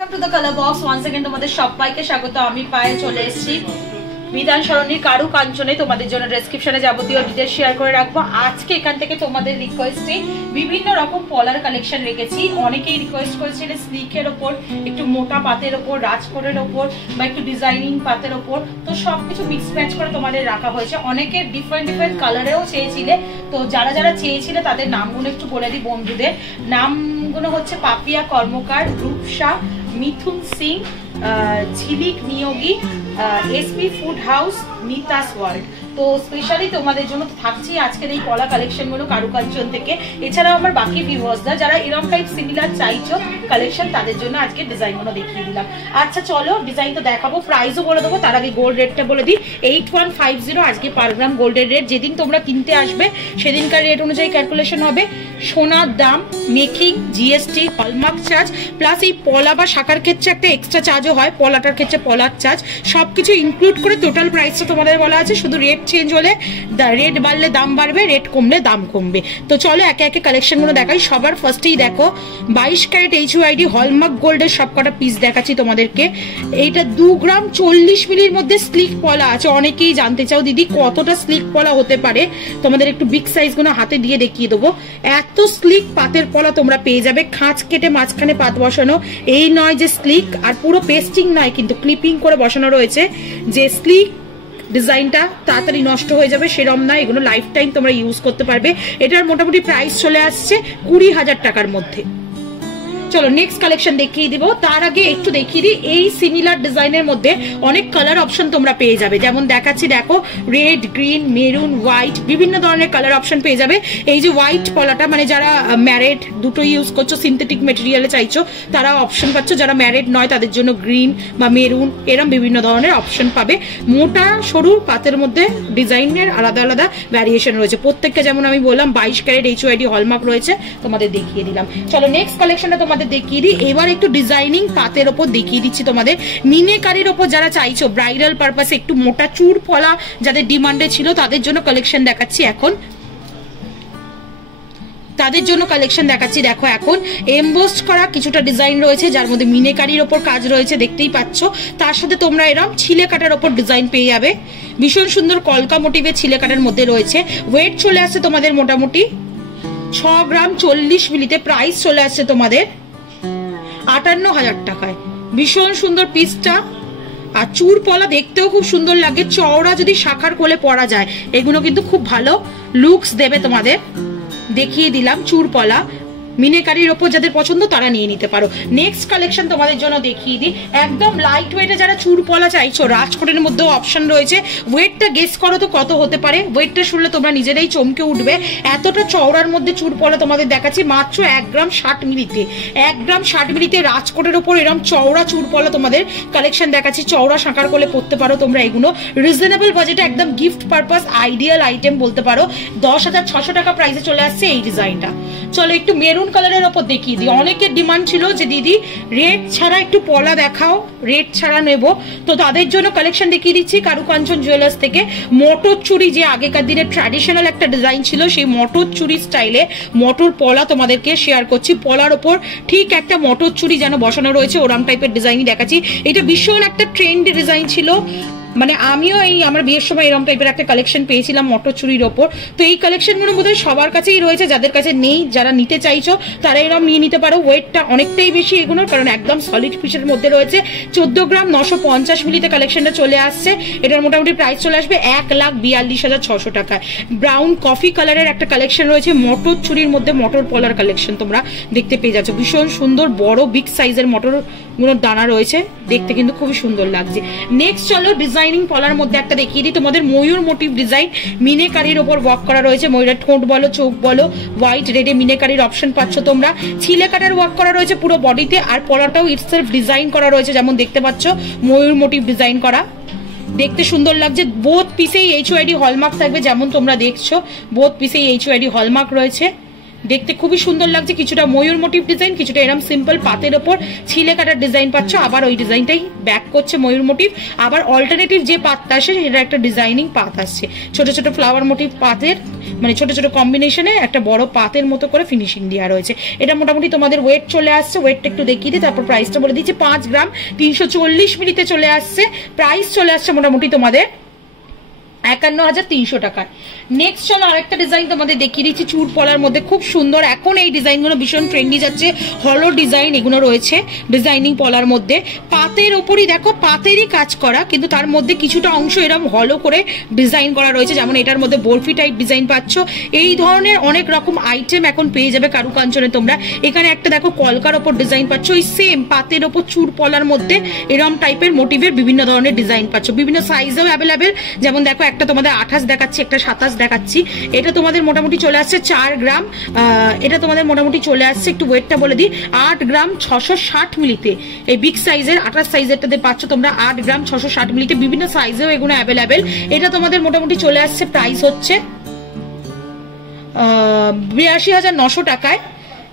Welcome to the color box. Once again তোমাদের সবাইকে স্বাগত। আমি পায়ে চলে এসেছি বিধান সরণির কারু কাঞ্চনে। তোমাদের জন্য ডেসক্রিপশনে যাবতীয় ডিটেইলস শেয়ার করে রাখবো। আজকে এখান থেকে তোমাদের রিকোয়েস্টে বিভিন্ন রকম পলার কালেকশন রেখেছি। অনেকেই রিকোয়েস্ট করেছিল স্লিকের ওপর, একটু মোটা পাতের ওপর, রাজকোটের ওপর বা একটু ডিজাইনিং পাতের ওপর, তো সবকিছু মিক্স ম্যাচ করে তোমাদের রাখা হয়েছে। অনেকে ডিফারেন্ট কালারেও চেয়েছিলে, তো যারা যারা চেয়েছিলে তাদের নামগুলো একটু বলে দিই বন্ধুদের। নামগুলো হচ্ছে পাপিয়া কর্মকার, Rupsa, Mithun Singh, Jhilik Niyogi, SP food house, Nita's world. তো স্পেশালি তোমাদের জন্য থাকছি আজকের এই পলা কালেকশনগুলো কারুকাঞ্চন থেকে। এছাড়াও আমার বাকি ভিউয়ার্সরা যারা এরকম টাইপ সিমিলার চাইছো কালেকশন, তাদের জন্য আজকে ডিজাইনগুলো দেখিয়ে দিলাম। আচ্ছা চলো ডিজাইন তো দেখাবো, প্রাইসও বলে দেবো। তার আগে গোল্ড রেটটা বলে দিই, 8150 আজকে পার গ্রাম গোল্ডের রেট। যেদিন তোমরা কিনতে আসবে সেদিনকার রেট অনুযায়ী ক্যালকুলেশন হবে। সোনার দাম, making, GST, hallmark charge, plus এই পলা বা শাখার ক্ষেত্রে একটা এক্সট্রা চার্জও হয়, পলাটার ক্ষেত্রে পলার চার্জ, সবকিছু ইনক্লুড করে টোটাল প্রাইসটা তোমাদের বলা আছে। শুধু রেট চেঞ্জ হলে, রেট বাড়লে দাম বাড়বে, রেট কমলে দাম কমবে। তো চলো একে একে কালেকশনগুলো দেখাই। সবার ফার্স্টেই দেখো 22 ক্যারেট HUID হলমার্ক গোল্ডের সবকটা পিস দেখাচ্ছি তোমাদেরকে। এইটা 2 গ্রাম 40 মিলির মধ্যে স্লিক পলা আছে। অনেকেই জানতে চাও দিদি কতটা স্লিক পলা হতে পারে, তোমাদের একটু বিগ সাইজগুলো হাতে দিয়ে দেখিয়ে দেবো। এত স্লিক পাতের পলা তোমরা পেয়ে যাবে, খাঁচ কেটে মাঝখানে পাত বসানো। এই নয় যে স্লিক আর পুরো পেস্টিং নয়, কিন্তু ক্লিপিং করে বসানো রয়েছে। যে স্লিক ডিজাইনটা তাড়াতাড়ি নষ্ট হয়ে যাবে সেরম নয়, এগুলো লাইফ টাইম তোমরা ইউজ করতে পারবে। এটার মোটামুটি প্রাইস চলে আসছে 20,000 টাকার মধ্যে। চলো নেক্সট কালেকশন দেখিয়ে দিব। তার আগে একটু দেখিয়ে দিই, এই সিমিলার ডিজাইনের মধ্যে অনেক কালার অপশন তোমরা পেয়ে যাবে। যেমন দেখাচ্ছি দেখো, রেড, গ্রিন, মেরুন, হোয়াইট, বিভিন্ন ধরনের কালার অপশন পেয়ে যাবে। এই যে হোয়াইট পলাটা, মানে যারা ম্যারেড দুটো ইউজ করছো, সিনথেটিক মেটেরিয়ালে চাইছো, তারা অপশন পাচ্ছ। যারা ম্যারেড নয় তাদের জন্য গ্রিন বা মেরুন, এরম বিভিন্ন ধরনের অপশন পাবে। মোটা সরু পাতের মধ্যে ডিজাইনের আলাদা আলাদা ভ্যারিয়েশন রয়েছে প্রত্যেকটা। যেমন আমি বললাম 22 ক্যারেট HUID হলমার্ক রয়েছে, তোমাদের দেখিয়ে দিলাম। চলো নেক্সট কালেকশনটা তোমাদের দেখিয়ে দিই। এবার একটু ডিজাইনিং পাতের ওপর দেখিয়ে দিচ্ছি তোমাদের। মিনেকারির ওপর যারা চাইছো ব্রাইডাল পারপাসে একটু মোটা চুর পলা যাদের ডিমান্ডে ছিল, তাদের জন্য কালেকশন দেখাচ্ছি এখন। তাদের জন্য কালেকশন দেখাচ্ছি দেখো। এখন এমবোসড করা কিছুটা ডিজাইন রয়েছে, যার মধ্যে মিনেকারির ওপর কাজ রয়েছে, দেখতেই পাচ্ছ। তার সাথে তোমরা এরকম ছিলে কাটার ওপর ডিজাইন পেয়ে যাবে। ভীষণ সুন্দর কলকা মোটিভের ছিলে কাটার মধ্যে রয়েছে। ওয়েট চলে আসছে তোমাদের মোটামুটি 6 গ্রাম 40 মিলিতে। প্রাইস চলে আসছে তোমাদের 58,000 টাকায়। ভীষণ সুন্দর পিসটা। আর চুর পলা দেখতেও খুব সুন্দর লাগে, চওড়া যদি শাখার কোলে পরা যায় এগুলো কিন্তু খুব ভালো লুকস দেবে তোমাদের। দেখিয়ে দিলাম চুর পলা। মিনেকারির ওপর যাদের পছন্দ তারা নিয়ে নিতে পারো। নেক্সট কালেকশন তোমাদের জন্য দেখিয়ে দিই। একদম লাইট ওয়েটে যারা চুর পলা চাইছো, রাজকোটের মধ্যেও অপশন রয়েছে। ওয়েটটা গেস করো তো কত হতে পারে। ওয়েটটা শুনলে তোমরা নিজেরাই চমকে উঠবে। এতটা চওড়ার মধ্যে চুর পলা তোমাদের দেখাচ্ছি মাত্র 1 গ্রাম 60 মিলিতে। 1 গ্রাম 60 মিলিতে রাজকোটের ওপর এরকম চওড়া চুর পলা তোমাদের কালেকশন দেখাচ্ছি। চওড়া শাঁখার কোলে পড়তে পারো তোমরা এগুলো। রিজনেবল বাজেটে একদম গিফট পারপাস আইডিয়াল আইটেম বলতে পারো। 10,600 টাকা প্রাইসে চলে আসছে এই ডিজাইনটা। চলো একটু মেরুন কালারের ওপর দেখিয়ে দিই। অনেকের ডিমান্ড ছিল যে দিদি রেড ছাড়া একটু পলা দেখাও, রেড ছাড়া নেব, তো তাদের জন্য কালেকশন দেখিয়ে দিচ্ছি কারুকাঞ্চন জুয়েলার্স থেকে। মটর চুড়ি, যে আগেকার দিনে ট্র্যাডিশনাল একটা ডিজাইন ছিল, সেই মটর চুড়ি স্টাইলে মটর পলা তোমাদেরকে শেয়ার করছি। পলার ওপর ঠিক একটা মটর চুড়ি যেন বসানো রয়েছে, ওরাম টাইপের ডিজাইনই দেখাচ্ছি। এটা ভীষণ একটা ট্রেন্ডি ডিজাইন ছিল, মানে আমিও এই আমার বিয়ের সময় এরকম টাইপের একটা কালেকশন পেয়েছিলাম মটর চুরির ওপর। তো এই কালেকশনগুলো বোধহয় সবার কাছেই রয়েছে, যাদের কাছে নেই, যারা নিতে চাইছো তারা এরকম নিয়ে নিতে পারো। ওয়েটটা অনেকটাই বেশি এগুলোর, কারণ একদম সলিড পিসের মধ্যে রয়েছে। 14 গ্রাম 950 মিলিতে কালেকশনটা চলে আসছে। এটার মোটামুটি প্রাইস চলে আসবে 1,42,600 টাকায়। ব্রাউন কফি কালারের একটা কালেকশন রয়েছে মটর চুরির মধ্যে, মটর পলার কালেকশন তোমরা দেখতে পেয়ে যাচ্ছ। ভীষণ সুন্দর বড় বিগ সাইজের মটরগুলোর দানা রয়েছে, দেখতে কিন্তু খুবই সুন্দর লাগছে। নেক্সট চলো ডিজাইনিং পলার মধ্যে একটা দেখিয়ে দিই তোমাদের। ময়ূর মোটিভ ডিজাইন মিনেকারির ওপর ওয়ার্ক করা রয়েছে। ময়ূরের ঠোঁট বলো, চোখ বলো, হোয়াইট রেডে মিনেকারির অপশন পাচ্ছ তোমরা। ছিলে কাটার ওয়ার্ক করা রয়েছে পুরো বডিতে, আর পলাটাও ইটসেলফ ডিজাইন করা রয়েছে, যেমন দেখতে পাচ্ছ ময়ূর মোটিভ ডিজাইন করা, দেখতে সুন্দর লাগছে। বোথ পিসেই HUID হলমার্ক থাকবে, যেমন তোমরা দেখছো বোথ পিসেই HUID হলমার্ক রয়েছে। দেখতে খুবই সুন্দর লাগছে, কিছুটা ময়ূর মোটিভ ডিজাইন, কিছুটা এরকম সিম্পল পাতের ওপর ছিলে কাটার ডিজাইন পাচ্ছ, আবার ওই ডিজাইনটাই ব্যাক করছে ময়ূর মোটিভ, আবার অল্টারনেটিভ যে পাতটা আসে সেটা একটা ডিজাইনিং পাত আসছে, ছোট ছোট ফ্লাওয়ার মোটিভ পাতের মানে ছোট ছোট কম্বিনেশনে একটা বড় পাতের মতো করে ফিনিশিং দেওয়া রয়েছে। এটা মোটামুটি তোমাদের ওয়েট চলে আসছে, ওয়েটটা একটু দেখিয়ে দিই তারপর প্রাইসটা বলে দিচ্ছি। 5 গ্রাম 340 মিলিতে চলে আসছে, প্রাইস চলে আসছে মোটামুটি তোমাদের 51,300 টাকায়। নেক্সট চলো আরেকটা ডিজাইন তোমাদের দেখিয়ে দিচ্ছি চুর পলার মধ্যে, খুব সুন্দর। এখন এই ডিজাইনগুলো ভীষণ ট্রেন্ডি যাচ্ছে, হলো ডিজাইন এগুলো রয়েছে ডিজাইনিং পলার মধ্যে। পাতের ওপরই দেখো পাতেরই কাজ করা, কিন্তু তার মধ্যে কিছুটা অংশ এরকম হলো করে ডিজাইন করা রয়েছে, যেমন এটার মধ্যে বরফি টাইপ ডিজাইন পাচ্ছ। এই ধরনের অনেক রকম আইটেম এখন পেয়ে যাবে কারুকাঞ্চনে তোমরা। এখানে একটা দেখো কলকার ওপর ডিজাইন পাচ্ছ, ওই সেম পাতের ওপর চুর পলার মধ্যে এরকম টাইপের মোটিভের বিভিন্ন ধরনের ডিজাইন পাচ্ছ, বিভিন্ন সাইজেও অ্যাভেলেবেল। যেমন দেখো একটা তোমাদের 28 দেখাচ্ছি, একটা 27 দেখাচ্ছি। এটা তোমাদের মোটামুটি চলে আসছে 4 গ্রাম, এটা তোমাদের মোটামুটি চলে আসছে, একটু ওয়েটটা বলে দিই, 8 গ্রাম 660 মিলিতে। এই বিগ সাইজের 28 সাইজেরটাতে পাচ্ছ তোমরা 8 গ্রাম 660 মিলিতে, বিভিন্ন সাইজেও এগুলো অ্যাভেলেবেল। এটা তোমাদের মোটামুটি চলে আসছে, প্রাইস হচ্ছে 82,900 টাকায়।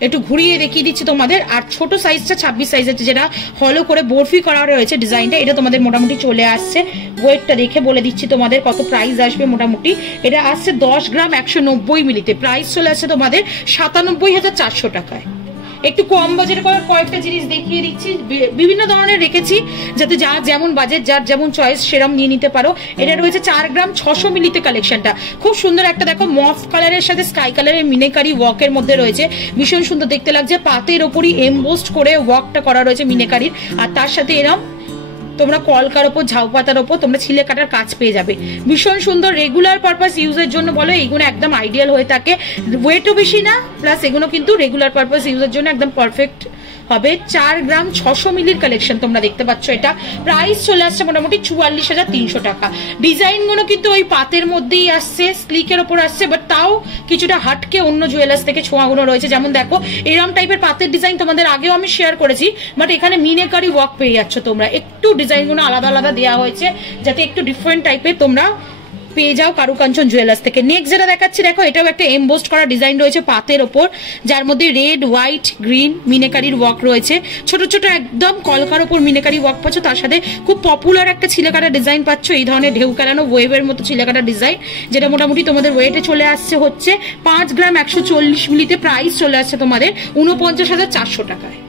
একটু ঘুরিয়ে দেখিয়ে দিচ্ছি তোমাদের। আর ছোট সাইজটা 26 সাইজের যেটা হলো করে বরফি করা রয়েছে ডিজাইনটা, এটা তোমাদের মোটামুটি চলে আসছে, ওয়েটটা দেখে বলে দিচ্ছি তোমাদের কত প্রাইস আসবে। মোটামুটি এটা আসছে 10 গ্রাম 190 মিলিতে, প্রাইস চলে আসছে তোমাদের 97,400 টাকায়। একটু কম বাজেট করে কয়েকটা জিনিস দেখিয়ে দিচ্ছি, বিভিন্ন ধরনের রেখেছি যাতে যার যেমন বাজেট যার যেমন চয়েস সেরকম নিয়ে নিতে পারো। এটা রয়েছে 4 গ্রাম 600 মিলিতে কালেকশনটা, খুব সুন্দর একটা দেখো মফ কালারের সাথে স্কাই কালারের মিনেকারি ওয়ার্কের মধ্যে রয়েছে, ভীষণ সুন্দর দেখতে লাগছে। পাতের ওপরই এমবোস্ট করে ওয়ার্কটা করা রয়েছে মিনেকারির, আর তার সাথে এরকম তোমরা কলকার ওপর ঝাউ পাতার ওপর তোমরা ছিলে কাটার কাজ পেয়ে যাবে, ভীষণ সুন্দর। রেগুলার পারপাস ইউজের জন্য বলো এইগুলো একদম আইডিয়াল হয়ে থাকে, ওয়েটও বেশি না, প্লাস এগুলো কিন্তু রেগুলার পারপাস ইউজের জন্য একদম পারফেক্ট হবে। 4 গ্রাম 600 মিলির কালেকশন তোমরা দেখতে পাচ্ছ, এটা প্রাইস চলে আসছে মোটামুটি 44,300 টাকা। ডিজাইনগুলো কিন্তু ওই পাতের মধ্যেই আসছে, স্লিকের ওপর আসছে, বাট তাও কিছুটা হাটকে অন্য জুয়েলার্স থেকে ছোঁয়াগুলো রয়েছে। যেমন দেখো এরম টাইপের পাতের ডিজাইন তোমাদের আগেও আমি শেয়ার করেছি, বাট এখানে মিনেকারি ওয়ার্ক পেয়ে যাচ্ছ তোমরা, একটু ডিজাইনগুলো আলাদা আলাদা দেওয়া হয়েছে যাতে একটু ডিফারেন্ট টাইপের তোমরা পেয়ে যাও কারুকাঞ্চন জুয়েলার্স থেকে। নেক্সট যেটা দেখাচ্ছি দেখো, এটাও একটা এমবোস্ট করা ডিজাইন রয়েছে পাতের ওপর, যার মধ্যে রেড হোয়াইট গ্রিন মিনেকারির ওয়ার্ক রয়েছে, ছোট ছোট একদম কলকার ওপর মিনেকারি ওয়ার্ক পাচ্ছ, তার সাথে খুব পপুলার একটা ছিলেকাটা ডিজাইন পাচ্ছ, এই ধরনের ঢেউ কেলানো ওয়েভের মতো ছিলেকাটা ডিজাইন, যেটা মোটামুটি তোমাদের ওয়েটে চলে আসছে হচ্ছে 5 গ্রাম 140 মিলিতে, প্রাইস চলে আসছে তোমাদের 49,400 টাকায়।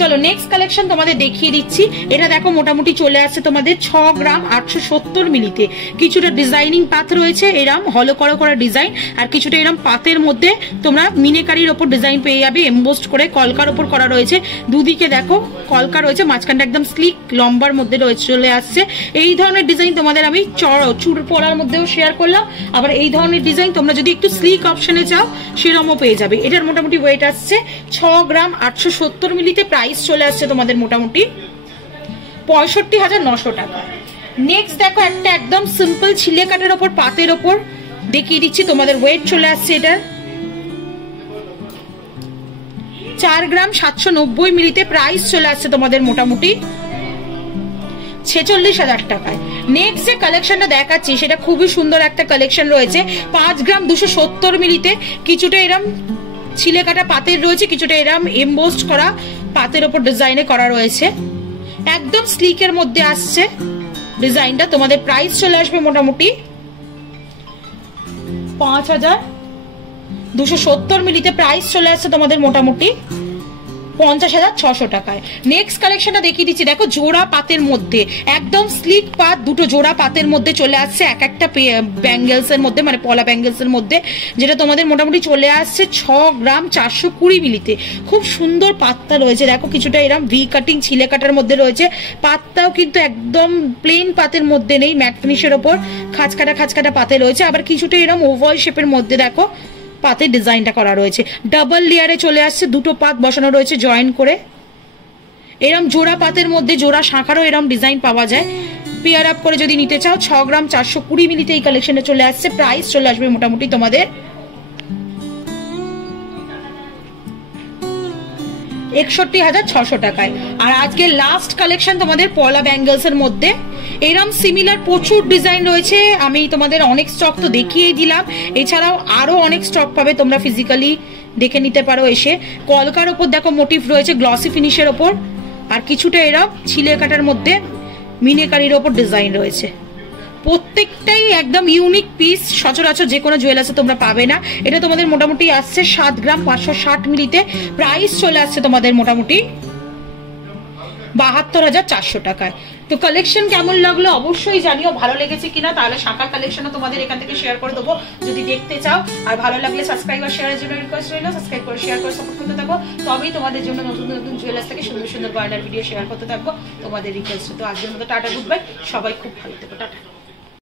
চলো নেক্সট কালেকশন তোমাদের দেখিয়ে দিচ্ছি। এটা দেখো মোটামুটি চলে আসছে তোমাদের 6 গ্রাম 870 মিলিতে, কিছুটা ডিজাইনিং পাত রয়েছে এরম হলো করা ডিজাইন, আর কিছুটা এরম পাতের মধ্যে তোমরা মিনেকারির ওপর ডিজাইন পেয়ে যাবে, এমবোস্ট করে কলকার ওপর করা রয়েছে, দুদিকে দেখো কলকা রয়েছে, মাঝখানটা একদম স্লিক লম্বার মধ্যে রয়েছে চলে আসছে। এই ধরনের ডিজাইন তোমাদের আমি চুর পলার মধ্যেও শেয়ার করলাম, আবার এই ধরনের ডিজাইন তোমরা যদি একটু স্লিক অপশনে চাও সেরকমও পেয়ে যাবে। এটার মোটামুটি ওয়েট আসছে 6 গ্রাম 870 মিলিতে, প্রাইস চলে আসছে তোমাদের মোটামুটি 65,900 টাকা। নেক্সট দেখো একটা একদম সিম্পল ছিলে কাটার ওপর পাতের ওপর দেখিয়ে দিচ্ছি তোমাদের, ওয়েট চলে আসছে এটা 4 গ্রাম 790 মিলিতে, প্রাইস চলে আসছে তোমাদের মোটামুটি 46,000 টাকায়। নেক্সট যে কালেকশনটা দেখাচ্ছি সেটা খুবই সুন্দর একটা কালেকশন রয়েছে, 5 গ্রাম 270 মিলিতে, কিছুটা এরম ছিলে কাটা পাতের রয়েছে, কিছুটা এরম এমবোস্ট করা পাতের ওপর ডিজাইনে করা রয়েছে, একদম স্লিকের মধ্যে আসছে ডিজাইনটা। তোমাদের প্রাইস চলে আসবে মোটামুটি 5,270 মিলিতে, প্রাইস চলে আসছে তোমাদের মোটামুটি 50,600 টাকায়। নেক্সট কালেকশনটা দেখিয়ে দিচ্ছি দেখো, জোড়া পাতের মধ্যে একদম স্লিক পাত, দুটো জোড়া পাতের মধ্যে চলে আসছে এক একটা ব্যাঙ্গেলস এর মধ্যে, মানে পলা ব্যাঙ্গেলস এর মধ্যে, যেটা তোমাদের মোটামুটি চলে আসছে 6 গ্রাম 420 মিলিতে। খুব সুন্দর পাতটা রয়েছে দেখো, কিছুটা এরকম ভি কাটিং ছিলে কাটার মধ্যে রয়েছে, পাতটাও কিন্তু একদম প্লেন পাতের মধ্যে নেই, ম্যাট ফিনিশের ওপর খাঁচকাটা পাতে রয়েছে, আবার কিছুটা এরকম ওভাল শেপের মধ্যে দেখো পাতের ডিজাইনটা করা রয়েছে, ডাবল লেয়ারে চলে আসছে, দুটো পাত বসানো রয়েছে জয়েন করে, এরম জোড়া পাতের মধ্যে জোড়া শাঁখারও এরম ডিজাইন পাওয়া যায়, পেয়ার আপ করে যদি নিতে চাও 6 গ্রাম 420 মিলিতে এই কালেকশনে চলে আসছে, প্রাইস চলে আসবে মোটামুটি তোমাদের 61,600 টাকায়। আর আজকে লাস্ট কালেকশন তোমাদের পলা ব্যাঙ্গেলস এর মধ্যে, এরম সিমিলার প্রচুর ডিজাইন রয়েছে, আমি তোমাদের অনেক স্টক তো দেখিয়েই দিলাম, এছাড়াও আরো অনেক স্টক পাবে, তোমরা ফিজিক্যালি দেখে নিতে পারো এসে। কলকার ওপর দেখো মোটিভ রয়েছে গ্লসি ফিনিশের ওপর, আর কিছুটা এরম ছিলে কাটার মধ্যে মিনেকারির ওপর ডিজাইন রয়েছে। প্রত্যেকটাই একদম ইউনিক পিস, সচরাচর যে কোনো জুয়েলার্সে তোমরা পাবে না। এটা তোমাদের মোটামুটি আসছে 7 গ্রাম 560 মিলিতে, প্রাইস চলে আসছে তোমাদের মোটামুটি 72,400 টাকায়। তো কালেকশন কেমন লাগলো অবশ্যই জানিও, ভালো লেগেছে কিনা, তাহলে শাখার কালেকশনও তোমাদের এখান থেকে শেয়ার করে দেবো যদি দেখতে চাও। আর ভালো লাগলে সাবস্ক্রাইব আর শেয়ারের জন্য রিকোয়েস্ট রইলো, সাবস্ক্রাইব করে শেয়ার করে সাপোর্ট করতে থাকো, তবেই তোমাদের জন্য নতুন নতুন জুয়েলার্স থেকে সুন্দর সুন্দর গয়নার ভিডিও শেয়ার করতে থাকবো তোমাদের রিকোয়েস্ট। তো আজকের মতো টাটা, গুড বাই, সবাই খুব ভালো থেকো, টাটা।